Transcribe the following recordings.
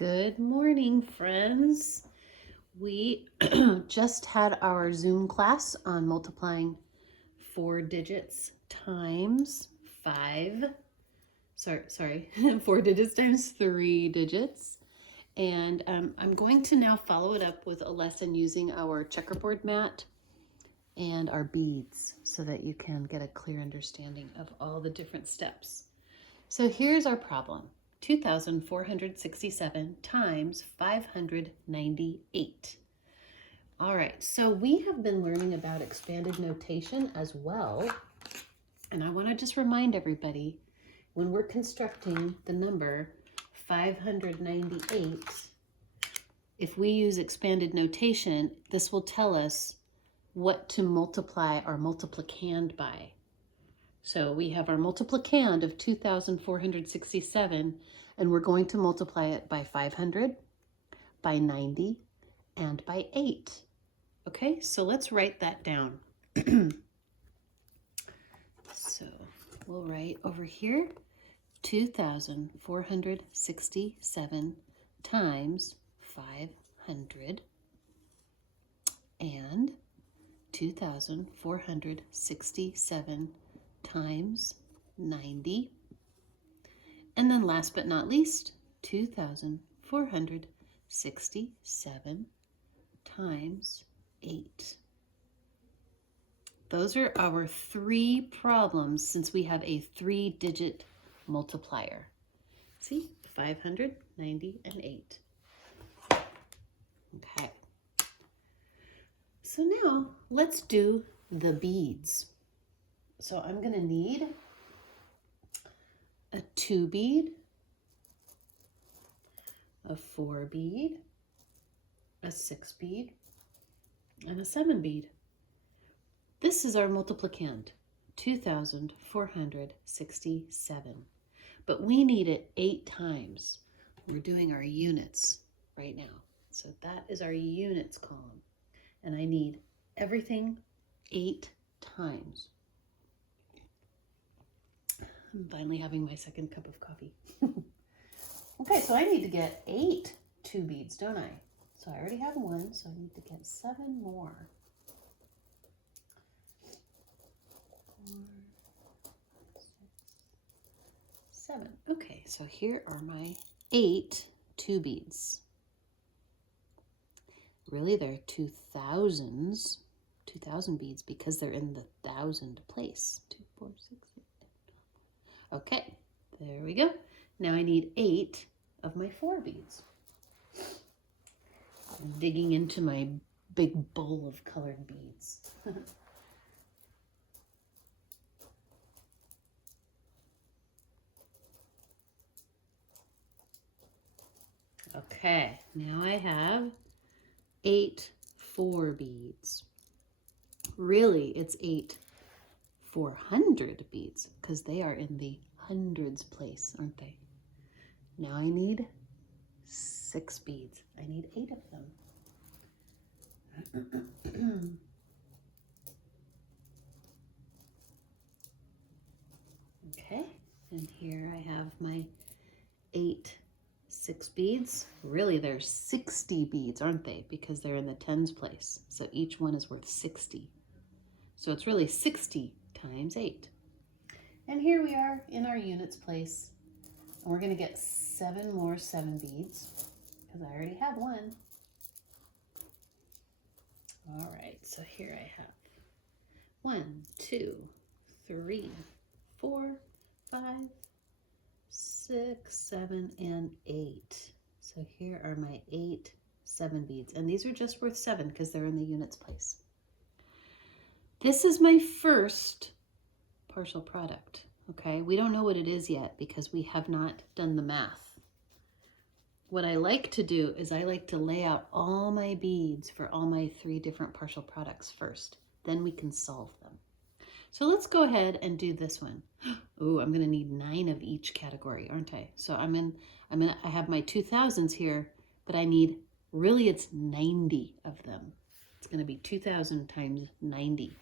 Good morning, friends. We just had our Zoom class on multiplying 4 digits times 5. Sorry, 4 digits times 3 digits. And I'm going to now follow it up with a lesson using our checkerboard mat and our beads so that you can get a clear understanding of all the different steps. So here's our problem. 2,467 times 598. All right, so we have been learning about expanded notation as well. And I want to just remind everybody, when we're constructing the number 598, if we use expanded notation, this will tell us what to multiply our multiplicand by. So we have our multiplicand of 2,467, and we're going to multiply it by 500, by 90, and by 8. Okay, so let's write that down. So we'll write over here 2,467 times 500 and 2,467 times 90. And then last but not least, 2,467 times 8. Those are our 3 problems since we have a 3-digit multiplier. See, 500, 90, and 8. Okay. So now let's do the beads. So I'm going to need a 2 bead, a 4 bead, a 6 bead, and a 7 bead. This is our multiplicand, 2,467. But we need it 8 times. We're doing our units right now. So that is our units column. And I need everything 8 times. I'm finally having my second cup of coffee. Okay, so I need to get 8 2 beads, don't I? So I already have 1, so I need to get 7 more. 4, 6, 7. Okay, so here are my 8 2 beads. Really, they're 2,000 beads because they're in the 1,000 place. 2, 4, 6, 8, 10. Okay, there we go. Now I need 8 of my 4 beads. I'm digging into my big bowl of colored beads. Okay, now I have 8 4 beads. Really, it's 8 400 beads because they are in the hundreds place, aren't they? Now I need 6 beads. I need 8 of them. Okay, and here I have my 8 6 beads. Really, there's 60 beads, aren't they? Because they're in the tens place. So each one is worth 60. So it's really 60 times 8. And here we are in our units place. And we're going to get 7 more 7 beads because I already have 1. All right, so here I have 1, 2, 3, 4, 5, 6, 7, and 8. So here are my 8 7 beads. And these are just worth 7 because they're in the units place. This is my first partial product, okay? We don't know what it is yet because we have not done the math. What I like to do is I like to lay out all my beads for all my 3 different partial products first. Then we can solve them. So let's go ahead and do this one. Oh, I'm going to need 9 of each category, aren't I? So I have my 2,000s here, but I need, really it's 90 of them. It's going to be 2,000 times 90.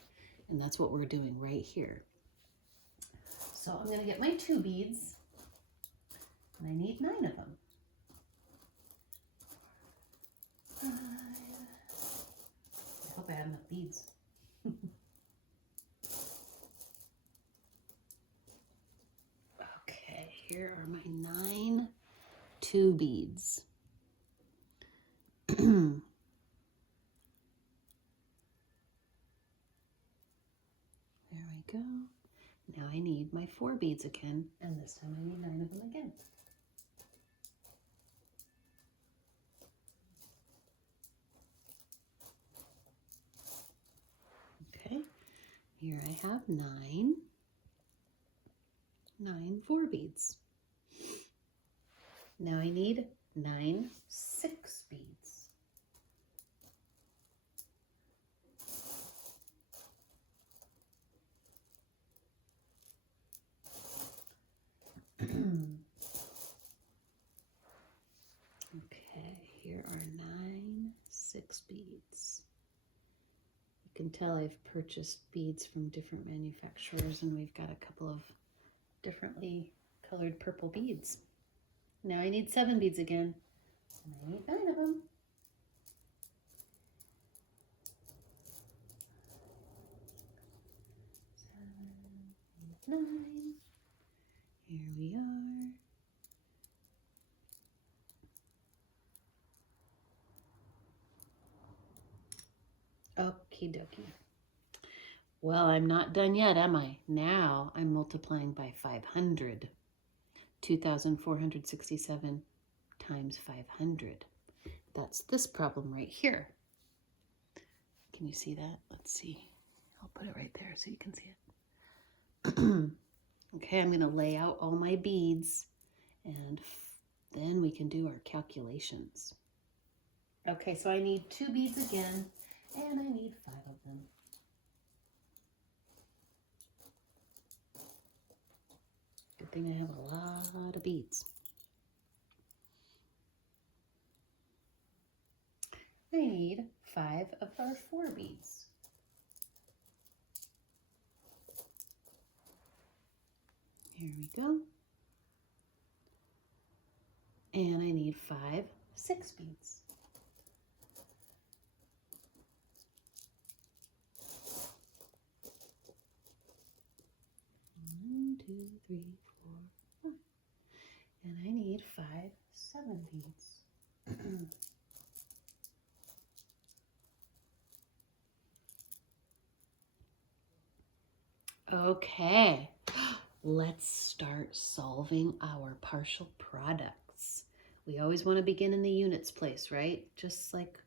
And that's what we're doing right here. So I'm going to get my 2 beads, and I need 9 of them. enough beads. Okay, here are my 9 2 beads. There we go. Now I need my 4 beads again, and this time I need 9 of them again. Okay, here I have 9 4 beads. Now I need 9 6 beads. Okay, here are 9 6 beads. You can tell I've purchased beads from different manufacturers, and we've got a couple of differently colored purple beads. Now I need 7 beads again, and I need 9 of them. 7, 9. Here we are. Okie dokie. Well, I'm not done yet, am I? Now I'm multiplying by 500. 2,467 times 500. That's this problem right here. Can you see that? Let's see. I'll put it right there so you can see it. Okay, I'm going to lay out all my beads, and then we can do our calculations. Okay, so I need 2 beads again, and I need 5 of them. Good thing I have a lot of beads. I need 5 of our 4 beads. Here we go. And I need 5 6 beads. One, 2, 3, 4, 5. And I need 5 7 beads. Okay, let's start solving our partial products. We always want to begin in the units place, right? Just like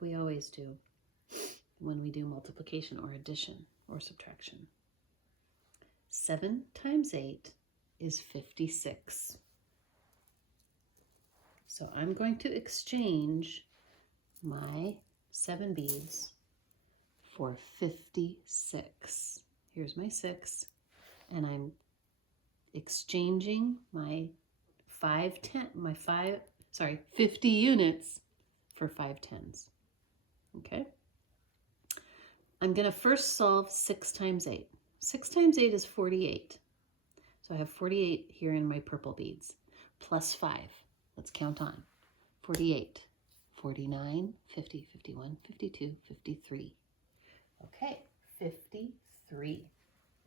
we always do when we do multiplication or addition or subtraction. 7 times 8 is 56. So I'm going to exchange my 7 beads for 56. Here's my 6, and I'm exchanging my 50 units for 5 tens. Okay? I'm going to first solve 6 times 8. 6 times 8 is 48. So I have 48 here in my purple beads, plus 5. Let's count on. 48, 49, 50, 51, 52, 53. Okay, 53.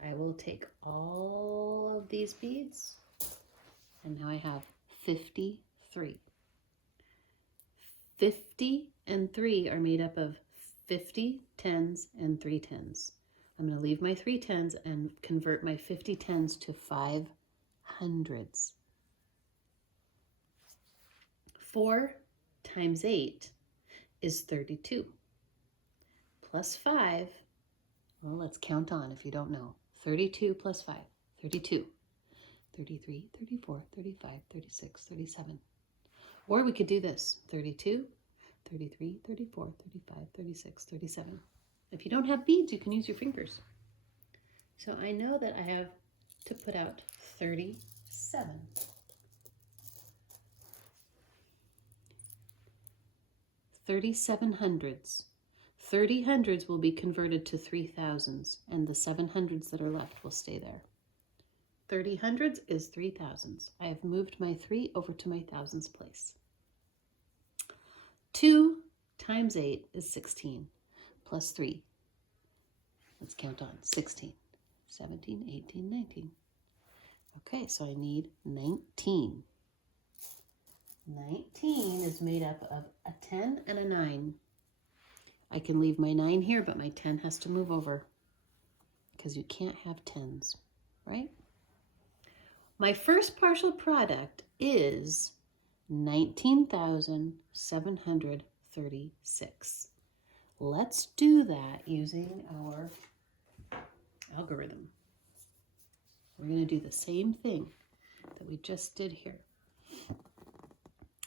I will take all of these beads, and now I have 53. 50 and 3 are made up of 50 tens and 3 tens. I'm going to leave my 3 tens and convert my 50 tens to 5 hundreds. 4 times 8 is 32. Plus 5, well, let's count on if you don't know. 32 plus 5, 32. 33, 34, 35, 36, 37. Or we could do this, 32, 33, 34, 35, 36, 37. If you don't have beads, you can use your fingers. So I know that I have to put out 37. 37 hundreds. 30 hundreds will be converted to 3,000s, and the 700s that are left will stay there. 30 hundreds is 3,000s. I have moved my 3 over to my thousands place. 2 times 8 is 16. plus 3. Let's count on. 16, 17, 18, 19. Okay, so I need 19. 19 is made up of a 10 and a 9. I can leave my 9 here, but my 10 has to move over because you can't have 10s, right? My first partial product is 19,736. Let's do that using our algorithm. We're going to do the same thing that we just did here.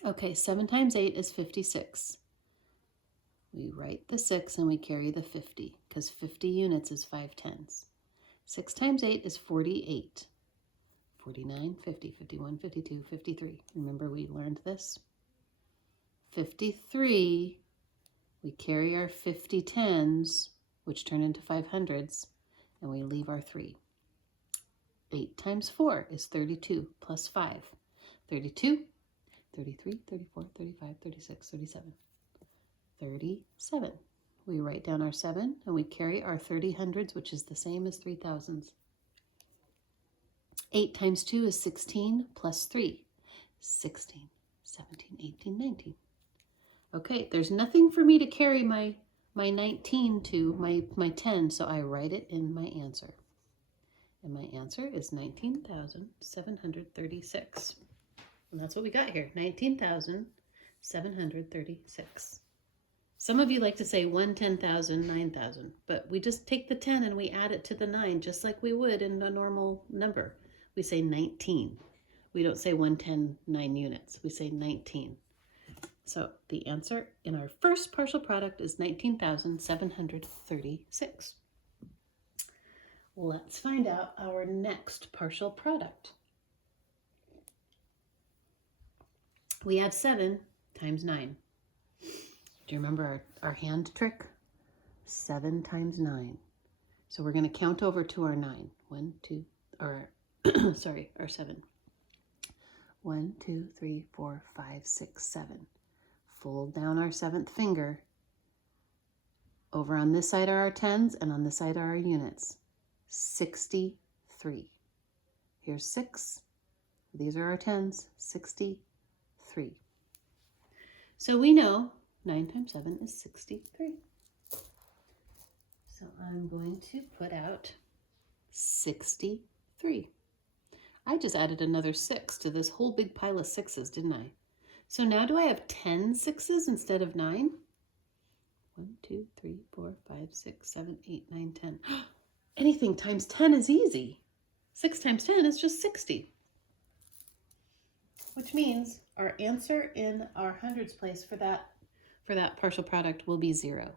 Okay, 7 times 8 is 56. We write the 6 and we carry the 50 because 50 units is 5 tenths. 6 times 8 is 48. 49, 50, 51, 52, 53. Remember we learned this? 53, we carry our 50 tens, which turn into 500s, and we leave our 3. 8 times 4 is 32 plus 5. 32, 33, 34, 35, 36, 37. 37. We write down our 7 and we carry our 30 hundreds, which is the same as 3,000s. 8 times 2 is 16 plus 3. 16, 17, 18, 19. Okay, there's nothing for me to carry my 19 to, my 10, so I write it in my answer. And my answer is 19,736. And that's what we got here, 19,736. Some of you like to say 1, 10,000, 9,000, but we just take the 10 and we add it to the 9 just like we would in a normal number. We say 19. We don't say 1, 10, 9 units. We say 19. So the answer in our first partial product is 19,736. Let's find out our next partial product. We have 7 times 9. Do you remember our hand trick? 7 times 9. So we're going to count over to our 9. 1, 2, or sorry, our 7. 1, 2, 3, 4, 5, 6, 7. Fold down our 7th finger. Over on this side are our tens, and on this side are our units. 63. Here's 6. These are our tens. 63. So we know 9 times 7 is 63. So I'm going to put out 63. I just added another 6 to this whole big pile of 6s, didn't I? So now do I have 10 6s instead of 9? 1, 2, 3, 4, 5, 6, 7, 8, 9, 10. Anything times 10 is easy. 6 times 10 is just 60. Which means our answer in our hundreds place for that partial product will be 0.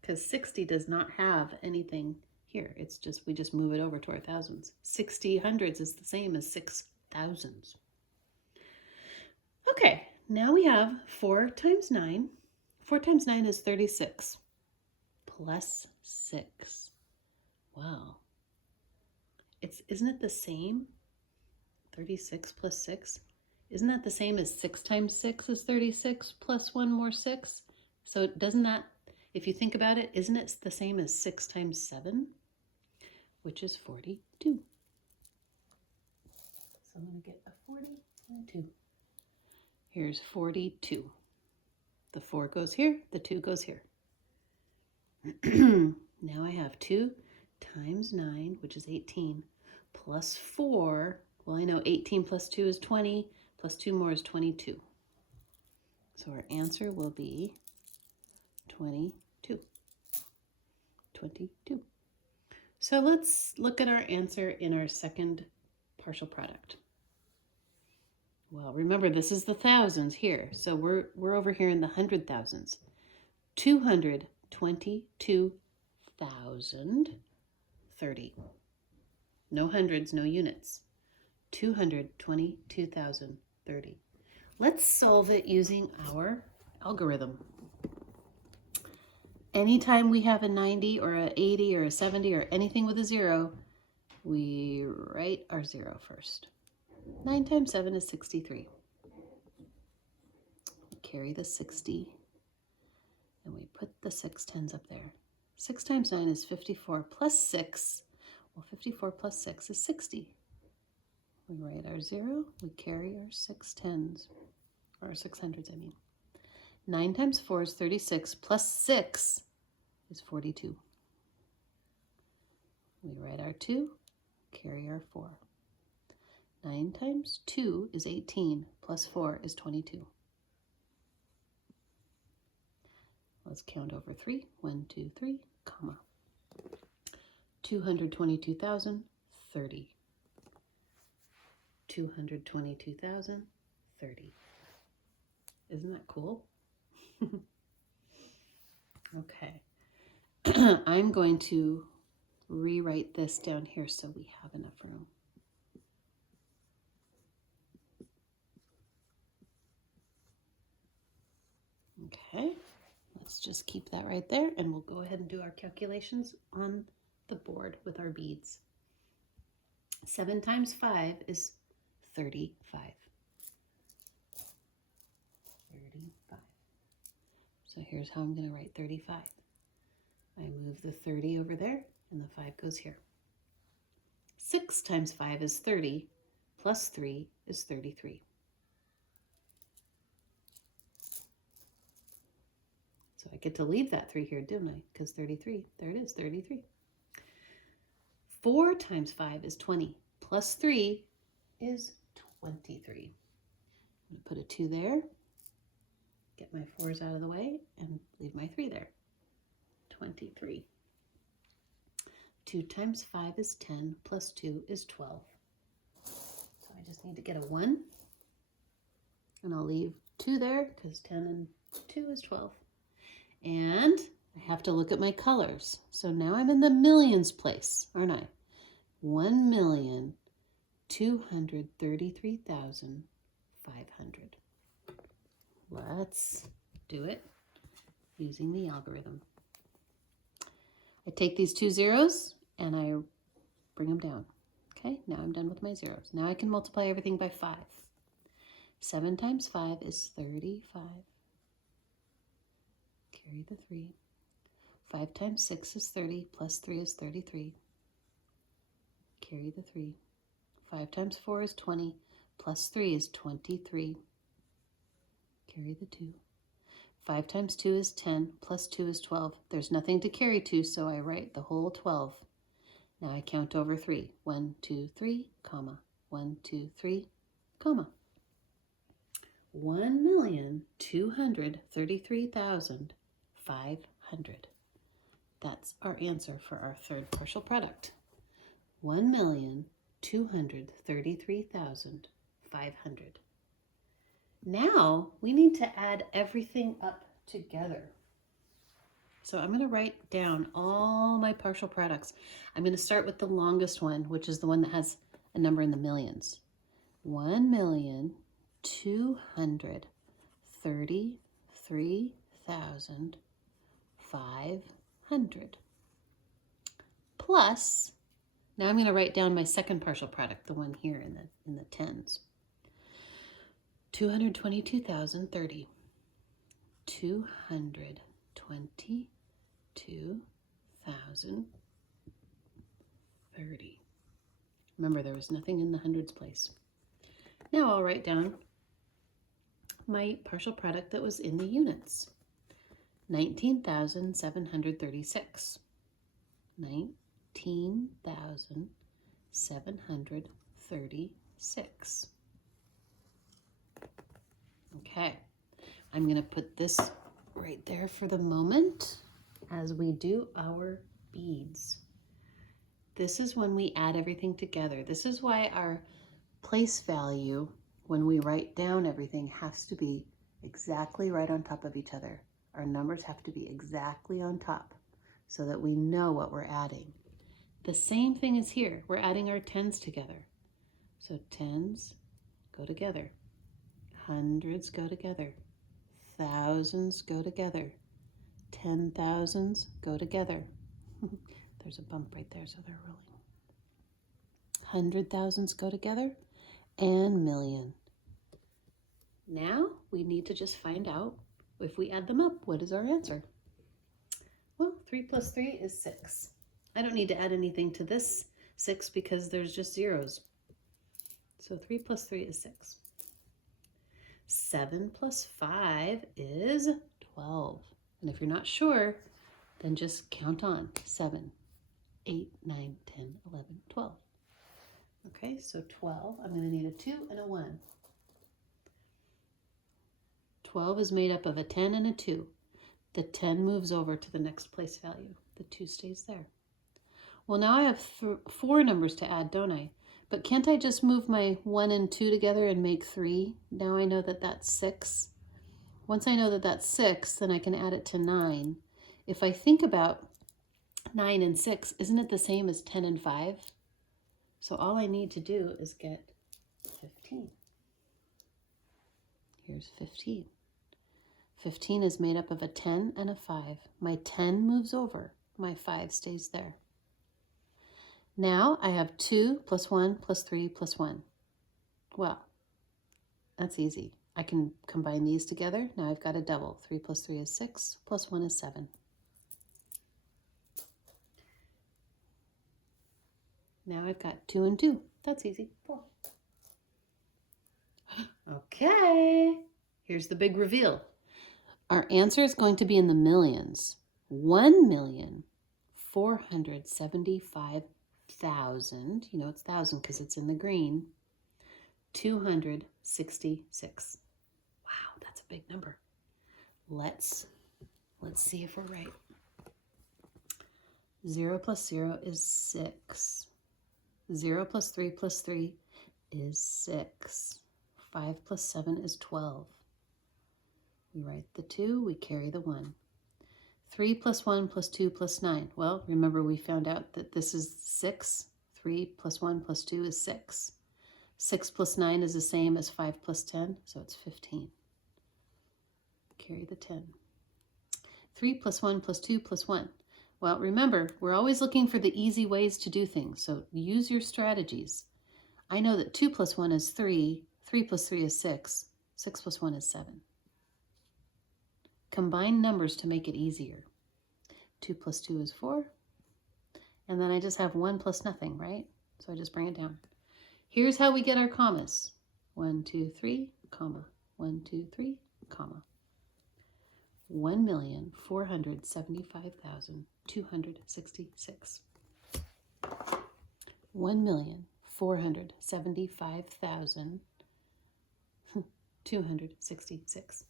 Because 60 does not have anything here. It's just, we just move it over to our thousands. 60 hundreds is the same as 6 thousands. Okay, now we have 4 times 9. 4 times 9 is 36 plus 6. Wow. Isn't it the same? 36 plus 6? Isn't that the same as 6 times 6 is 36 plus 1 more 6? So doesn't that, if you think about it, isn't it the same as 6 times 7, which is 42? So I'm going to get a 40 and a 2. Here's 42. The 4 goes here, the 2 goes here. Now I have 2 times 9, which is 18, plus 4. Well, I know 18 plus 2 is 20, plus 2 more is 22. So our answer will be 22. 22. So let's look at our answer in our second partial product. Well, remember, this is the thousands here. So we're over here in the 100,000s. 222,030. No hundreds, no units. 222,030. Let's solve it using our algorithm. Anytime we have a 90 or a 80 or a 70 or anything with a 0, we write our 0 first. 9 times 7 is 63. We carry the 60 and we put the 6 tens up there. 6 times 9 is 54 plus 6. Well, 54 plus 6 is 60. We write our 0. We carry our 6 tens, or 600s, I mean. 9 times 4 is 36 plus 6 is 42. We write our 2, carry our 4. 9 times 2 is 18 plus 4 is 22. Let's count over 3. 1, 2, 3, comma. 222,030. 222,030. Isn't that cool? Okay. I'm going to rewrite this down here so we have enough room. Okay, let's just keep that right there, and we'll go ahead and do our calculations on the board with our beads. 7 times 5 is 35. 35. So here's how I'm going to write 35. I move the 30 over there, and the 5 goes here. 6 times 5 is 30, plus 3 is 33. So I get to leave that 3 here, don't I? Because 33, there it is, 33. 4 times 5 is 20, plus 3 is 23. I'm going to put a 2 there, get my 4s out of the way, and leave my 3 there. 23. 2 times 5 is 10, plus 2 is 12. So I just need to get a 1, and I'll leave 2 there, because 10 and 2 is 12. And I have to look at my colors. So now I'm in the millions place, aren't I? 1,233,500. Let's do it using the algorithm. I take these 2 zeros and I bring them down. Okay, now I'm done with my zeros. Now I can multiply everything by 5. 7 times 5 is 35. Carry the 3. 5 times 6 is 30, plus 3 is 33. Carry the 3. 5 times 4 is 20, plus 3 is 23. Carry the 2. 5 times 2 is 10, plus 2 is 12. There's nothing to carry to, so I write the whole 12. Now I count over 3. 1, 2, 3, comma. 1, 2, 3, comma. 1,233,500. That's our answer for our third partial product. 1,233,500. Now we need to add everything up together. So I'm going to write down all my partial products. I'm going to start with the longest one, which is the one that has a number in the millions. 1,233,500 plus, now I'm going to write down my second partial product, the one here in the tens. 222,030. 222,030. Remember, there was nothing in the hundreds place. Now I'll write down my partial product that was in the units. 19,736. 19,736. Okay, I'm going to put this right there for the moment as we do our beads. This is when we add everything together. This is why our place value, when we write down everything, has to be exactly right on top of each other. Our numbers have to be exactly on top so that we know what we're adding. The same thing is here. We're adding our tens together. So tens go together. Hundreds go together. Thousands go together. 10,000s go together. There's a bump right there, so they're rolling. 100,000s go together, and million. Now we need to just find out if we add them up, what is our answer? 3 plus 3 is 6. I don't need to add anything to this 6 because there's just zeros. So 3 plus 3 is 6. 7 plus 5 is 12. And if you're not sure, then just count on 7, 8, 9, 10, 11, 12. Okay, so 12, I'm going to need a 2 and a 1. 12 is made up of a 10 and a 2. The 10 moves over to the next place value. The 2 stays there. Well, now I have 4 numbers to add, don't I? But can't I just move my 1 and 2 together and make 3? Now I know that that's 6. Once I know that that's 6, then I can add it to 9. If I think about 9 and 6, isn't it the same as 10 and 5? So all I need to do is get 15. Here's 15. 15 is made up of a 10 and a 5. My 10 moves over. My 5 stays there. Now I have 2 plus 1 plus 3 plus 1. Well, that's easy. I can combine these together. Now I've got a double. 3 plus 3 is 6, plus 1 is 7. Now I've got 2 and 2. That's easy. 4. Okay, here's the big reveal. Our answer is going to be in the millions. 1,475,000. You know it's 1,000 because it's in the green. 266. Wow, that's a big number. Let's see if we're right. 0 plus 0 is 6. 0 plus 3 plus 3 is 6. 5 plus 7 is 12. We write the 2, we carry the 1. 3 plus 1 plus 2 plus 9. Well, remember we found out that this is 6. 3 plus 1 plus 2 is 6. 6 plus 9 is the same as 5 plus 10, so it's 15. Carry the 10. 3 plus 1 plus 2 plus 1. Well, remember, we're always looking for the easy ways to do things, so use your strategies. I know that 2 plus 1 is 3, 3 plus 3 is 6, 6 plus 1 is 7. Combine numbers to make it easier. 2 plus 2 is 4, and then I just have 1 plus nothing, right? So I just bring it down. Here's how we get our commas. 1, 2, 3, comma. 1, 2, 3, comma. 1,475,266. 1,475,266.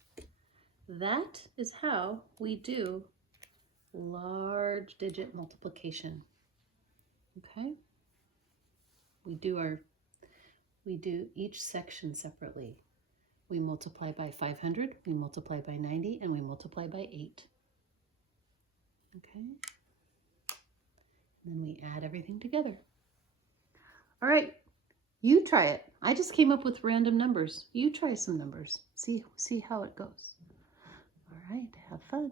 That is how we do large digit multiplication. Okay? We do each section separately. We multiply by 500, we multiply by 90, and we multiply by 8. Okay? And then we add everything together. All right, you try it. I just came up with random numbers. You try some numbers. See how it goes. All right, have fun.